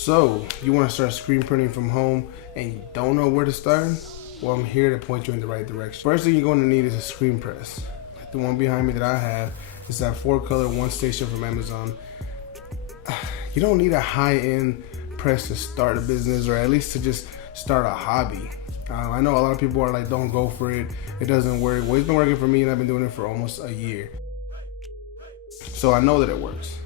So, you want to start screen printing from home and you don't know where to start? Well, I'm here to point you in the right direction. First thing you're going to need is a screen press. Like the one behind me that I have is that 4-color one station from Amazon. You don't need a high-end press to start a business, or at least to just start a hobby. I know a lot of people are like, don't go for it, it doesn't work. Well, it's been working for me and I've been doing it for almost a year. So I know that it works.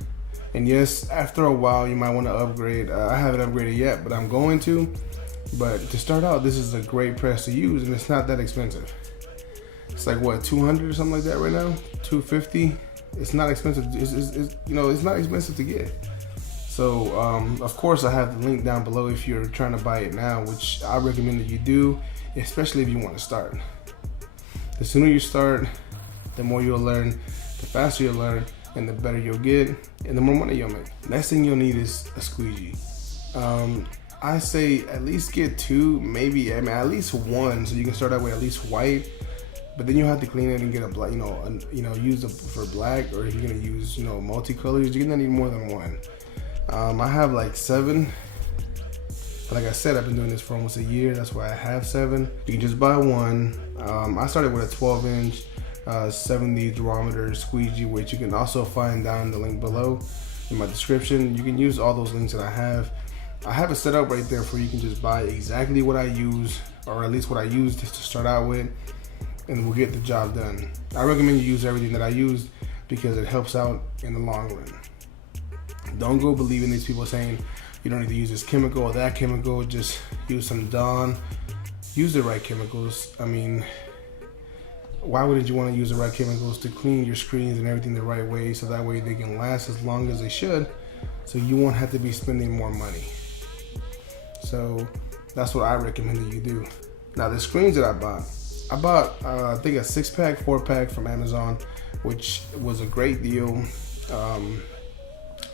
And yes, after a while you might want to upgrade. I haven't upgraded yet, but I'm going to. But to start out, this is a great press to use, and it's not that expensive. It's like what, 200 or something like that right now, 250. It's not expensive. It's not expensive to get. So of course I have the link down below if you're trying to buy it now, which I recommend that you do, especially if you want to start. The sooner you start, the more you'll learn, the faster you'll learn, and the better you'll get, and the more money you'll make. Next thing you'll need is a squeegee. I say at least get 2, maybe at least 1, so you can start out with at least white. But then you have to clean it and get a black, use it for black, or if you're gonna use, multicolors, you're gonna need more than 1. I have like 7. Like I said, I've been doing this for almost a year. That's why I have 7. You can just buy 1. I started with a 12-inch, 70 durometer squeegee, which you can also find down the link below in my description. You can use all those links that I have. I have it set up right there for you can just buy exactly what I use, or at least what I used to start out with, and we'll get the job done. I recommend you use everything that I used because it helps out in the long run. Don't go believing these people saying you don't need to use this chemical or that chemical, just use some Dawn. Use the right chemicals. I mean, why wouldn't you want to use the right chemicals to clean your screens and everything the right way, so that way they can last as long as they should, so you won't have to be spending more money. So that's what I recommend that you do. Now the screens that I bought I think a 6-pack, 4-pack from Amazon, which was a great deal.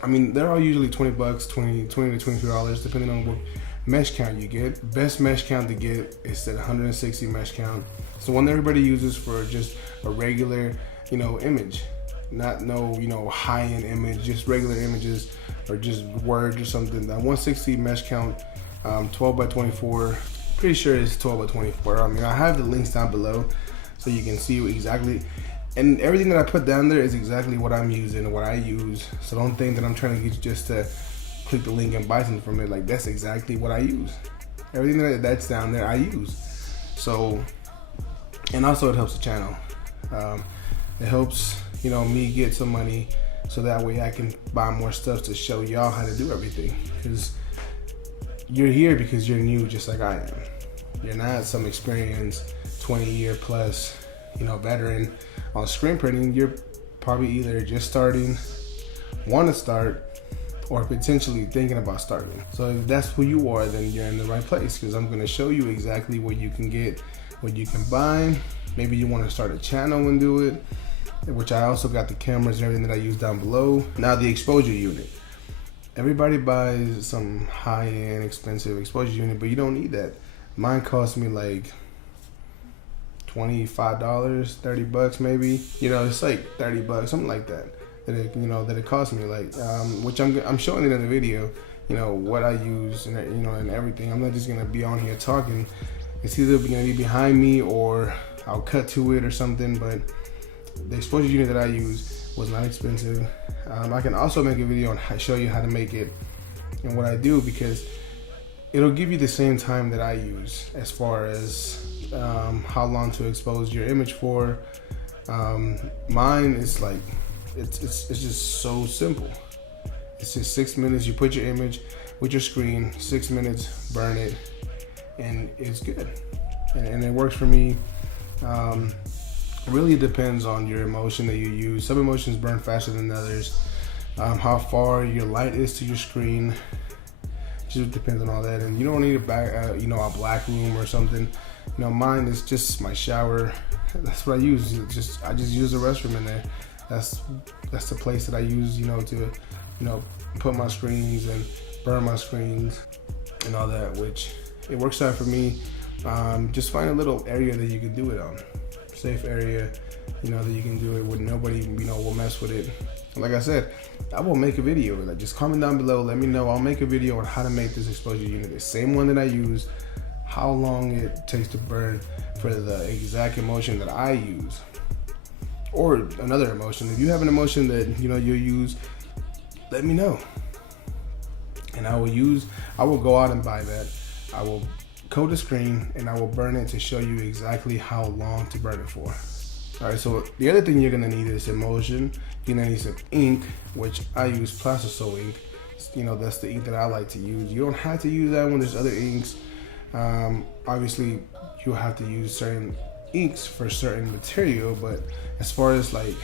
I mean, they're all usually $20, $20 to $22, depending on what mesh count you get. Best mesh count to get is that 160 mesh count. It's the one that everybody uses for just a regular, image. Not no, high-end image, just regular images or just words or something. That 160 mesh count, 12 by 24. Pretty sure it's 12 by 24. I mean, I have the links down below so you can see exactly. And everything that I put down there is exactly what I'm using and what I use. So don't think that I'm trying to get you just to click the link and buy something from it. Like, that's exactly what I use. Everything that's down there I use. So, and also it helps the channel. It helps, me get some money, so that way I can buy more stuff to show y'all how to do everything. Because you're here because you're new, just like I am. You're not some experienced 20-year plus, veteran on screen printing. You're probably either just starting, want to start, or potentially thinking about starting. So if that's who you are, then you're in the right place, because I'm going to show you exactly what you can get, what you can buy. Maybe you want to start a channel and do it, which I also got the cameras and everything that I use down below. Now the exposure unit. Everybody buys some high-end expensive exposure unit, but you don't need that. Mine cost me like $25, $30 maybe. It's like $30, something like that. That it cost me, like, which I'm showing it in the video. What I use and and everything. I'm not just gonna be on here talking. It's either gonna be behind me or I'll cut to it or something. But the exposure unit that I use was not expensive. I can also make a video and show you how to make it and what I do, because it'll give you the same time that I use as far as how long to expose your image for. Mine is like, it's just so simple. It's just 6 minutes. You put your image with your screen, 6 minutes, burn it, and it's good. And it works for me. Really depends on your emulsion that you use. Some emulsions burn faster than others. How far your light is to your screen, just depends on all that. And you don't need a black room or something. Mine is just my shower. That's what I use. I just use the restroom in there. That's the place that I use, to put my screens and burn my screens and all that, which it works out for me. Just find a little area that you can do it on. Safe area, that you can do it with nobody, will mess with it. Like I said, I will make a video. Like, just comment down below, let me know. I'll make a video on how to make this exposure unit, the same one that I use, how long it takes to burn for the exact emulsion that I use, or another emulsion. If you have an emulsion that you'll use, let me know, and I will go out and buy that. I will coat the screen and I will burn it to show you exactly how long to burn it for. All right, so the other thing you're gonna need is emulsion. You're gonna need some ink, which I use Plastisol ink. That's the ink that I like to use. You don't have to use that one. There's other inks. Obviously, you'll have to use certain inks for certain material, but as far as like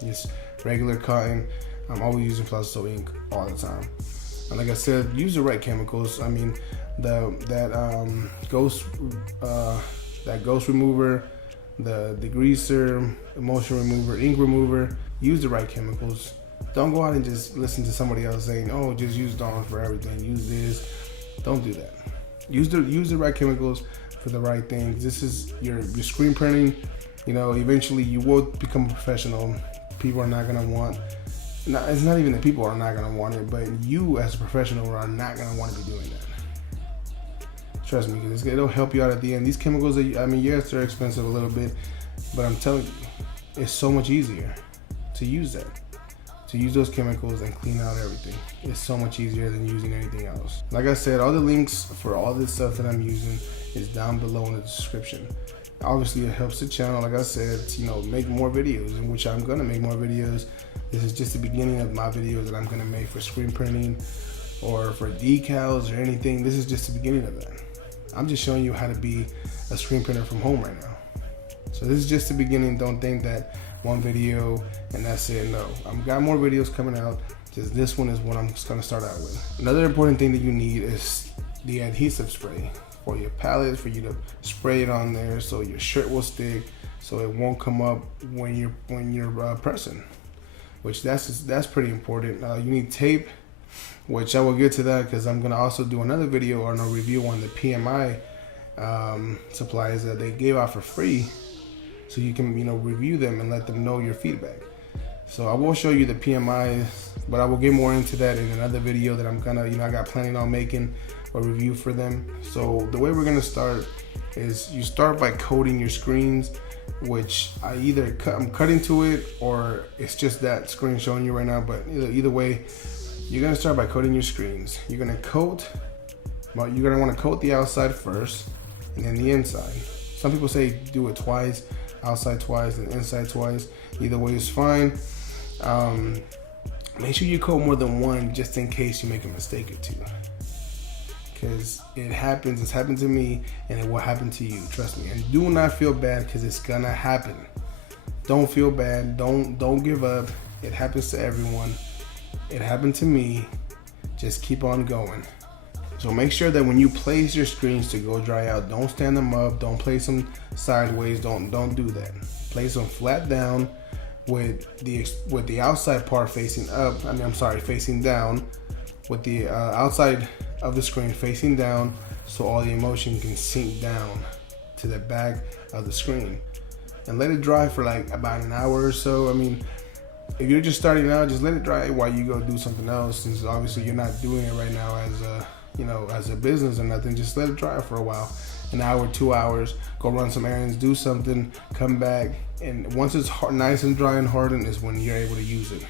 just regular cotton, I'm always using Plastisol ink all the time. And like I said, use the right chemicals. I mean, that ghost remover, the degreaser, emulsion remover, ink remover. Use the right chemicals. Don't go out and just listen to somebody else saying, "Oh, just use Dawn for everything. Use this." Don't do that. Use the right chemicals for the right things. This is your screen printing. Eventually you will become a professional. People are not gonna want. It's not even that people are not gonna want it, but you as a professional are not gonna want to be doing that. Trust me, because it'll help you out at the end. These chemicals, yes, they're expensive a little bit, but I'm telling you, it's so much easier to use that. To use those chemicals and clean out everything. It's so much easier than using anything else. Like I said, all the links for all this stuff that I'm using is down below in the description. Obviously, it helps the channel, like I said, make more videos, in which I'm gonna make more videos. This is just the beginning of my videos that I'm gonna make for screen printing or for decals or anything. This is just the beginning of that. I'm just showing you how to be a screen printer from home right now. So this is just the beginning. Don't think that one video and that's it. No, I've got more videos coming out. Just this one is what I'm just gonna start out with. Another important thing that you need is the adhesive spray for your palette, for you to spray it on there so your shirt will stick, so it won't come up when you're pressing. Which that's pretty important. You need tape, which I will get to that because I'm gonna also do another video on a review on the PMI supplies that they gave out for free, so you can review them and let them know your feedback. So I will show you the PMIs, but I will get more into that in another video that I'm gonna I got planning on making a review for them. So the way we're gonna start is you start by coating your screens, which I'm cutting to it or it's just that screen showing you right now, but either way, you're gonna start by coating your screens. You're gonna wanna coat the outside first and then the inside. Some people say do it twice, outside twice and inside twice. Either way is fine. Make sure you coat more than one just in case you make a mistake or two. Because it happens, it's happened to me and it will happen to you, trust me. And do not feel bad because it's gonna happen. Don't feel bad, don't give up. It happens to everyone. It happened to me. Just keep on going. So make sure that when you place your screens to go dry out, don't stand them up, don't place them sideways, don't do that. Place them flat down with the outside part facing up. Facing down, with the outside of the screen facing down, so all the emulsion can sink down to the back of the screen. And let it dry for like about an hour or so. If you're just starting out, just let it dry while you go do something else, since obviously you're not doing it right now as a business or nothing. Just let it dry for a while, an hour, 2 hours, go run some errands, do something, come back, and once it's nice and dry and hardened is when you're able to use it.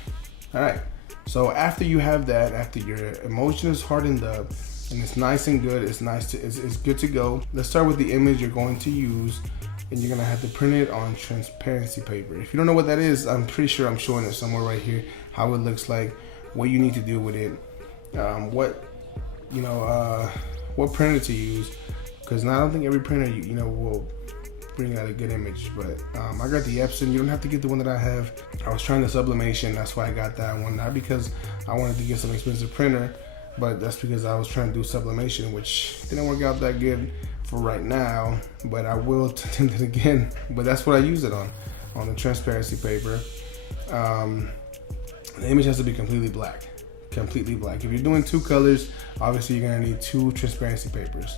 All right, so after you have that, after your emulsion is hardened up and it's nice and good, it's good to go. Let's start with the image you're going to use, and you're gonna have to print it on transparency paper. If you don't know what that is, I'm pretty sure I'm showing it somewhere right here, how it looks like, what you need to do with it, what printer to use, because I don't think every printer will bring out a good image. But I got the Epson. You don't have to get the one that I have. I was trying the sublimation, that's why I got that one, not because I wanted to get some expensive printer, but that's because I was trying to do sublimation, which didn't work out that good for right now, but I will attempt it again. But that's what I use it on the transparency paper. The image has to be completely black. If you're doing two colors, obviously you're gonna need two transparency papers,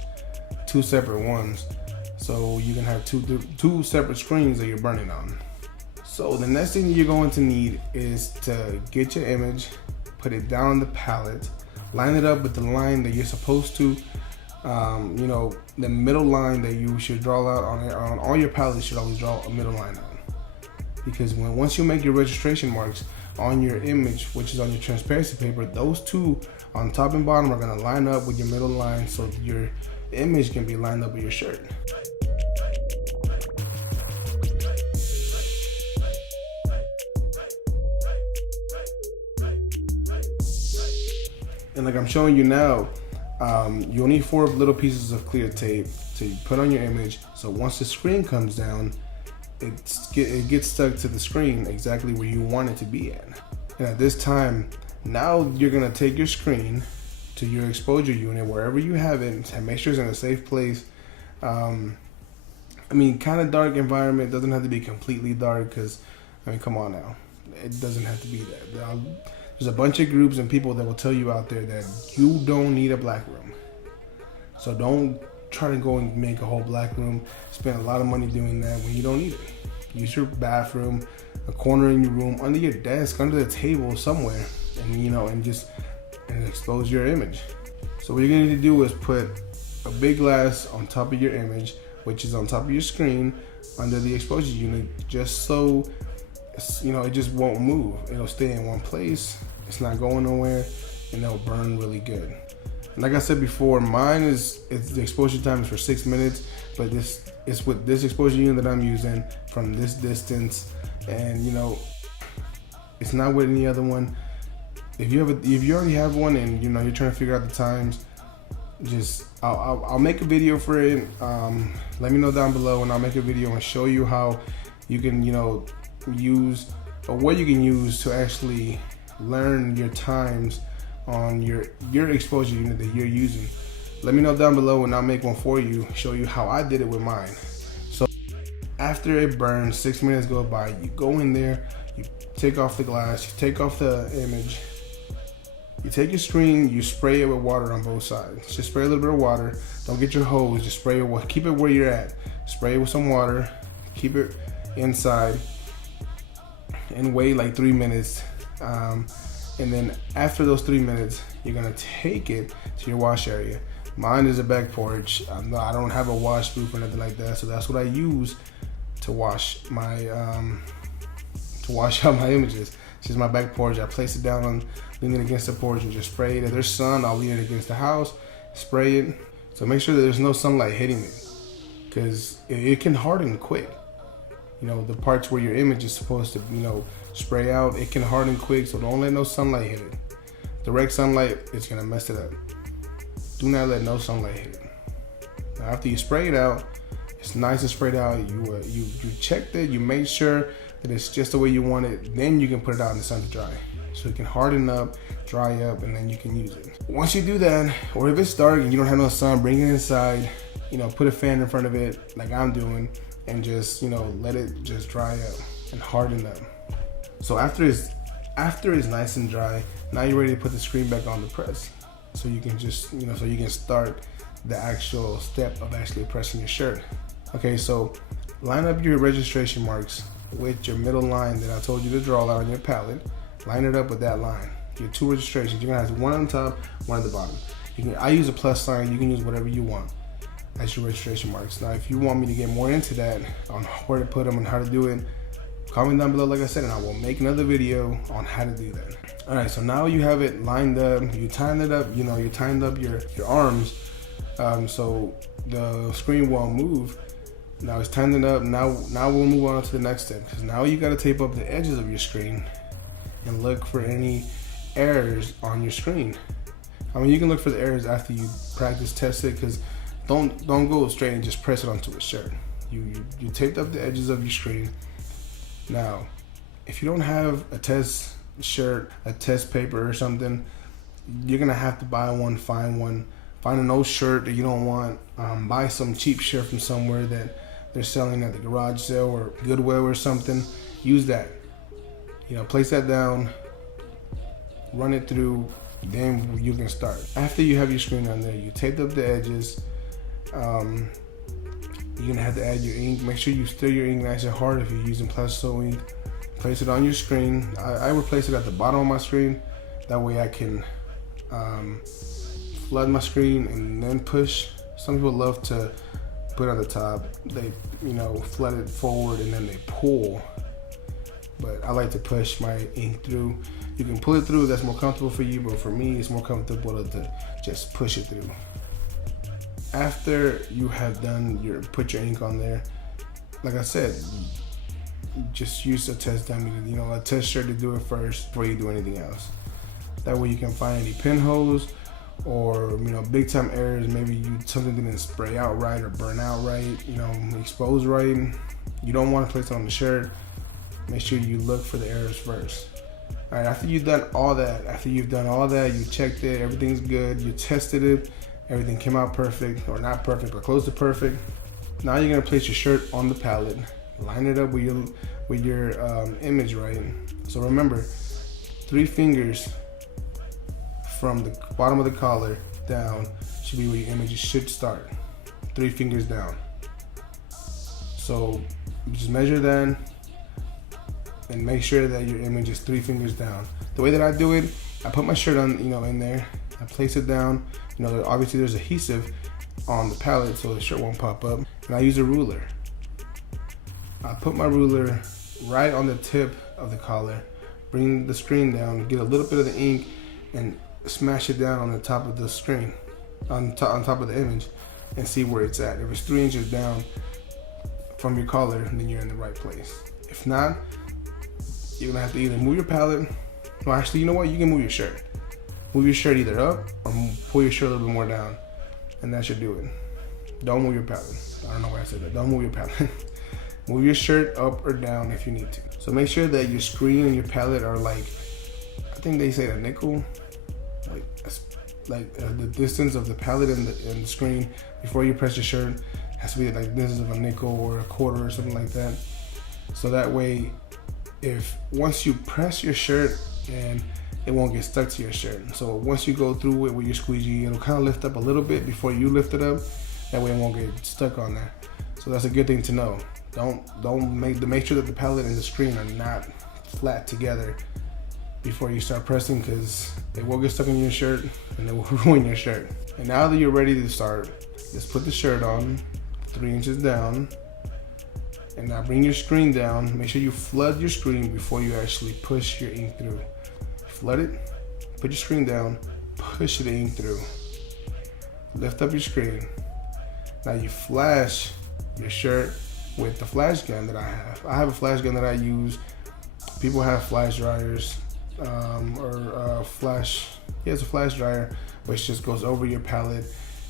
two separate ones, so you can have two separate screens that you're burning on. So the next thing you're going to need is to get your image, put it down on the palette, line it up with the line that you're supposed to, you know, the middle line that you should draw out on all your palettes. You should always draw a middle line out, because once you make your registration marks on your image, which is on your transparency paper, those two on top and bottom are going to line up with your middle line, so your image can be lined up with your shirt. And like I'm showing you now, you'll need 4 little pieces of clear tape to put on your image, so once the screen comes down, it gets stuck to the screen exactly where you want it to be at. And at this time, now you're gonna take your screen to your exposure unit, wherever you have it, and make sure it's in a safe place. I mean, kind of dark environment, doesn't have to be completely dark, because, I mean, come on now. It doesn't have to be that. There's a bunch of groups and people that will tell you out there that you don't need a black room. So don't try to go and make a whole black room, spend a lot of money doing that when you don't need it. Use your bathroom, a corner in your room, under your desk, under the table, somewhere, and you know, and expose your image. So what you're gonna need to do is put a big glass on top of your image, which is on top of your screen, under the exposure unit, just so you know, it just won't move. It'll stay in one place. It's not going nowhere, and it'll burn really good. And like I said before, it's the exposure time is for 6 minutes, but it's with this exposure unit that I'm using from this distance, and you know, it's not with any other one. If you already have one and you know you're trying to figure out the times, just I'll make a video for it. Let me know down below, and I'll make a video and show you how you can, you know, use, or what you can use to actually learn your times on your exposure unit that you're using. Let me know down below and I'll make one for you, show you how I did it with mine. So after it burns, 6 minutes go by, you go in there, you take off the glass, you take off the image, you take your screen, you spray it with water on both sides. Just spray a little bit of water. Don't get your hose, just spray it, keep it where you're at. Spray it with some water, keep it inside, and wait like 3 minutes. And then after those 3 minutes, you're gonna take it to your wash area. Mine is a back porch. I don't have a wash booth or nothing like that, so that's what I use to wash my to wash out my images. It's just my back porch. I place it down on, lean it against the porch, and just spray it. If there's sun, I'll lean it against the house, spray it. So make sure that there's no sunlight hitting it, because it can harden quick. You know, the parts where your image is supposed to, you know, spray out, it can harden quick, so don't let no sunlight hit it. Direct sunlight is gonna mess it up. Do not let no sunlight hit it. Now after you spray it out, it's nice and sprayed out. You checked it, you made sure that it's just the way you want it. Then you can put it out in the sun to dry, so it can harden up, dry up, and then you can use it. Once you do that, or if it's dark and you don't have no sun, bring it inside. You know, put a fan in front of it like I'm doing, and just, you know, let it just dry up and harden up. So after it's nice and dry, now you're ready to put the screen back on the press. So you can just, you know, so you can start the actual step of actually pressing your shirt. Okay, so line up your registration marks with your middle line that I told you to draw out on your palette. Line it up with that line. Your 2 registrations, you're gonna have one on top, one at the bottom. I use a plus sign, you can use whatever you want as your registration marks. Now, if you want me to get more into that, on where to put them and how to do it, comment down below, like I said, and I will make another video on how to do that. All right, so now you have it lined up, you tighten it up, you know, you tightened up your arms, so the screen won't move. Now it's tightened up. Now we'll move on to the next step, because now you got to tape up the edges of your screen and look for any errors on your screen. I mean, you can look for the errors after you practice test it, because don't go straight and just press it onto a shirt. You taped up the edges of your screen. Now, if you don't have a test shirt, a test paper or something, you're gonna have to buy one, find an old shirt that you don't want, buy some cheap shirt from somewhere that they're selling at the garage sale or Goodwill or something. Use that. You know, place that down, run it through, then you can start. After you have your screen on there, you taped up the edges. You're gonna have to add your ink. Make sure you stir your ink nice and hard if you're using Plasteel ink. place it on your screen. I would place it at the bottom of my screen. That way I can flood my screen and then push. Some people love to put it on the top. They, flood it forward and then they pull. But I like to push my ink through. You can pull it through, that's more comfortable for you, but for me, it's more comfortable to just push it through. After you have done put your ink on there, like I said, just use a test dummy, a test shirt to do it first before you do anything else. That way you can find any pinholes or big time errors. Maybe something didn't spray out right or burn out right, expose right. You don't want to place it on the shirt. Make sure you look for the errors first. All right, after you've done all that, you checked it, everything's good, you tested it, everything came out perfect, or not perfect, but close to perfect. Now you're gonna place your shirt on the palette, line it up with your image, right? So remember, 3 fingers from the bottom of the collar down should be where your image should start. 3 fingers down. So just measure that and make sure that your image is 3 fingers down. The way that I do it, I put my shirt on, in there. I place it down. Obviously there's adhesive on the palette so the shirt won't pop up. And I use a ruler. I put my ruler right on the tip of the collar, bring the screen down, get a little bit of the ink, and smash it down on the top of the screen, on top of the image, and see where it's at. If it's 3 inches down from your collar, then you're in the right place. If not, you're gonna have to either move your palette. Well, actually, you know what? You can move your shirt. Move your shirt either up or pull your shirt a little bit more down, and that should do it. Don't move your palette. I don't know why I said that. Don't move your palette. Move your shirt up or down if you need to. So make sure that your screen and your palette are like, I think they say a nickel, like the distance of the palette and the screen before you press your shirt has to be like the distance of a nickel or a quarter or something like that. So that way, if once you press your shirt, and it won't get stuck to your shirt. So once you go through it with your squeegee, it'll kind of lift up a little bit before you lift it up. That way it won't get stuck on there. So that's a good thing to know. Make sure that the palette and the screen are not flat together before you start pressing, because it will get stuck on your shirt and it will ruin your shirt. And now that you're ready to start, just put the shirt on 3 inches down. And now bring your screen down. Make sure you flood your screen before you actually push your ink through. Flood it, put your screen down, push the ink through. Lift up your screen. Now you flash your shirt with the flash gun that I have. I have a flash gun that I use. People have flash dryers it's a flash dryer, which just goes over your palette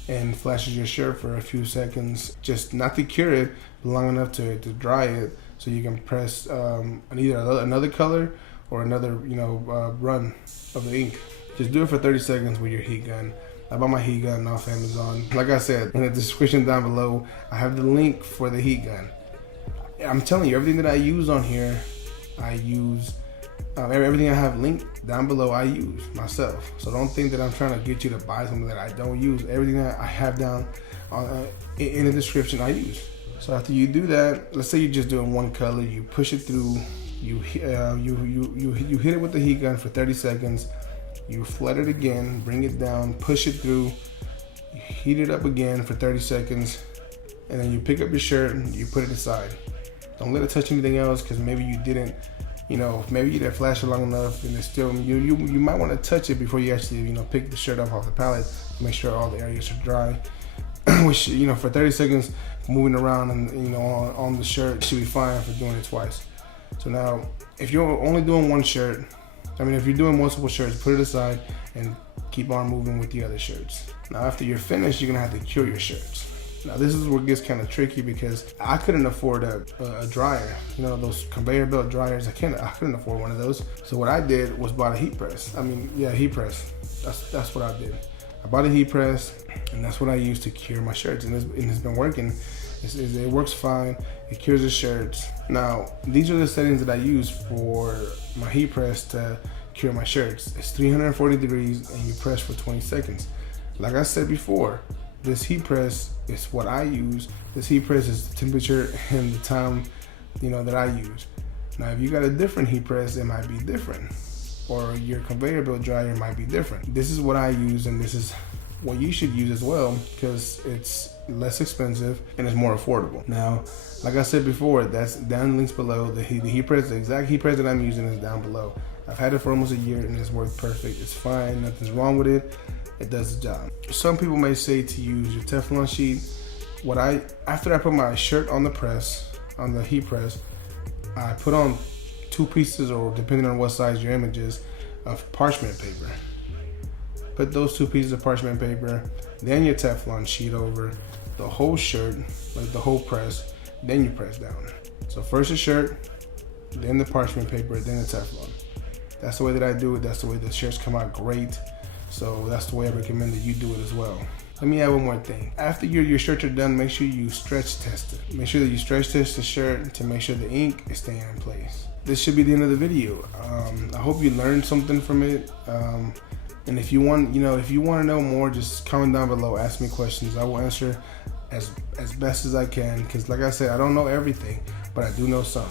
and flashes your shirt for a few seconds, just not to cure it, but long enough to dry it, so you can press either another color or another run of the ink. Just do it for 30 seconds with your heat gun. I bought my heat gun off Amazon. Like I said, in the description down below, I have the link for the heat gun. I'm telling you, everything that I use on here, I use. Everything I have linked down below, I use myself. So don't think that I'm trying to get you to buy something that I don't use. Everything that I have down in the description, I use. So after you do that, let's say you're just doing one color, you push it through, you hit it with the heat gun for 30 seconds, you flood it again, bring it down, push it through, you heat it up again for 30 seconds, and then you pick up your shirt and you put it aside. Don't let it touch anything else, because maybe you didn't. Maybe you didn't flash it long enough, and it's still you might want to touch it before you actually pick the shirt up off the palette. Make sure all the areas are dry. Which for 30 seconds, moving around and on the shirt should be fine for doing it twice. So now, if you're only doing one shirt, if you're doing multiple shirts, put it aside and keep on moving with the other shirts. Now after you're finished, you're gonna have to cure your shirts. Now this is where it gets kind of tricky, because I couldn't afford a dryer. Those conveyor belt dryers, I couldn't afford one of those. So what I did was bought a heat press. Heat press. That's what I did. I bought a heat press, and that's what I used to cure my shirts, and it's been working. It works fine. It cures the shirts. Now these are the settings that I use for my heat press to cure my shirts. It's 340 degrees, and you press for 20 seconds. Like I said before, this heat press is what I use. This heat press is the temperature and the time, that I use. Now, if you got a different heat press, it might be different, or your conveyor belt dryer might be different. This is what I use, and this is what you should use as well, because it's less expensive and it's more affordable. Now, like I said before, that's down in the links below. The heat press, the exact heat press that I'm using is down below. I've had it for almost a year and it's worked perfect. It's fine, nothing's wrong with it. It does the job. Some people may say to use your Teflon sheet. After I put my shirt on the press, on the heat press, I put on 2 pieces, or depending on what size your image is, of parchment paper. Put those 2 pieces of parchment paper, then your Teflon sheet over the whole shirt, like the whole press, then you press down. So first the shirt, then the parchment paper, then the Teflon. That's the way that I do it. That's the way the shirts come out great. So that's the way I recommend that you do it as well. Let me add one more thing. After your shirts are done, make sure you stretch test it. Make sure that you stretch test the shirt to make sure the ink is staying in place. This should be the end of the video. I hope you learned something from it. And if you want, if you want to know more, just comment down below. Ask me questions. I will answer as best as I can. Because like I said, I don't know everything, but I do know some.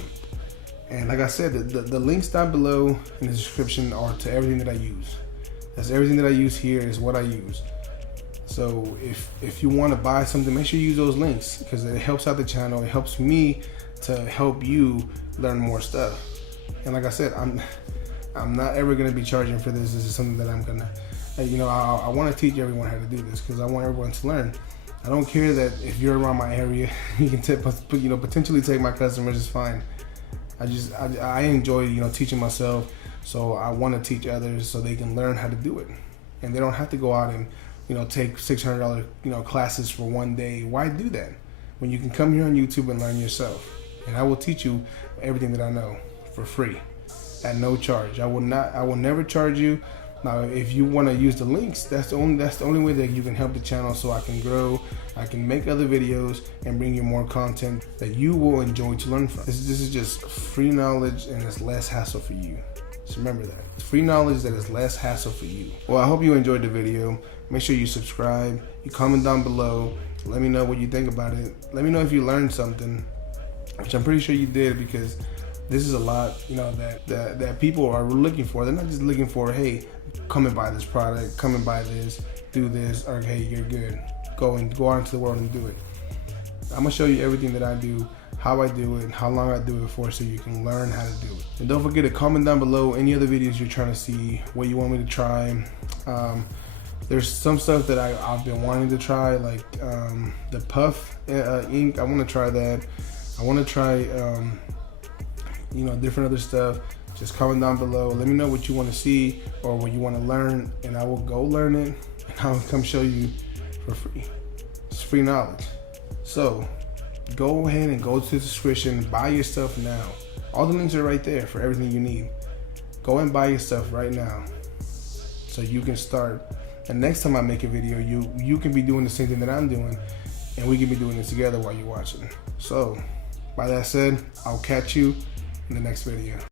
And like I said, the links down below in the description are to everything that I use. That's everything that I use here is what I use. So if you want to buy something, make sure you use those links, because it helps out the channel. It helps me to help you learn more stuff. And like I said, I'm not ever going to be charging for this. This is something that I'm going to, I want to teach everyone how to do this, because I want everyone to learn. I don't care that if you're around my area, you can potentially take my customers. It's fine. I enjoy, teaching myself. So I want to teach others so they can learn how to do it. And they don't have to go out and, take $600, classes for one day. Why do that when you can come here on YouTube and learn yourself? And I will teach you everything that I know for free at no charge. I will never charge you. Now, if you want to use the links, that's the only way that you can help the channel, so I can grow, I can make other videos and bring you more content that you will enjoy to learn from. This is just free knowledge, and it's less hassle for you. Just remember that. It's free knowledge that is less hassle for you. Well, I hope you enjoyed the video. Make sure you subscribe, you comment down below, let me know what you think about it. Let me know if you learned something, which I'm pretty sure you did, because this is a lot, that people are looking for. They're not just looking for, hey, come and buy this product, come and buy this, do this, or hey, you're good. Go out into the world and do it. I'm gonna show you everything that I do, how I do it, how long I do it for, so you can learn how to do it. And don't forget to comment down below any other videos you're trying to see, what you want me to try. There's some stuff that I've been wanting to try, like the puff ink. I want to try that. I want to try different other stuff. Just comment down below. Let me know what you want to see or what you want to learn, and I will go learn it, and I will come show you for free. It's free knowledge. So go ahead and go to the description, buy your stuff now. All the links are right there for everything you need. Go and buy your stuff right now, so you can start. And next time I make a video, you can be doing the same thing that I'm doing, and we can be doing it together while you're watching. So, by that said, I'll catch you in the next video.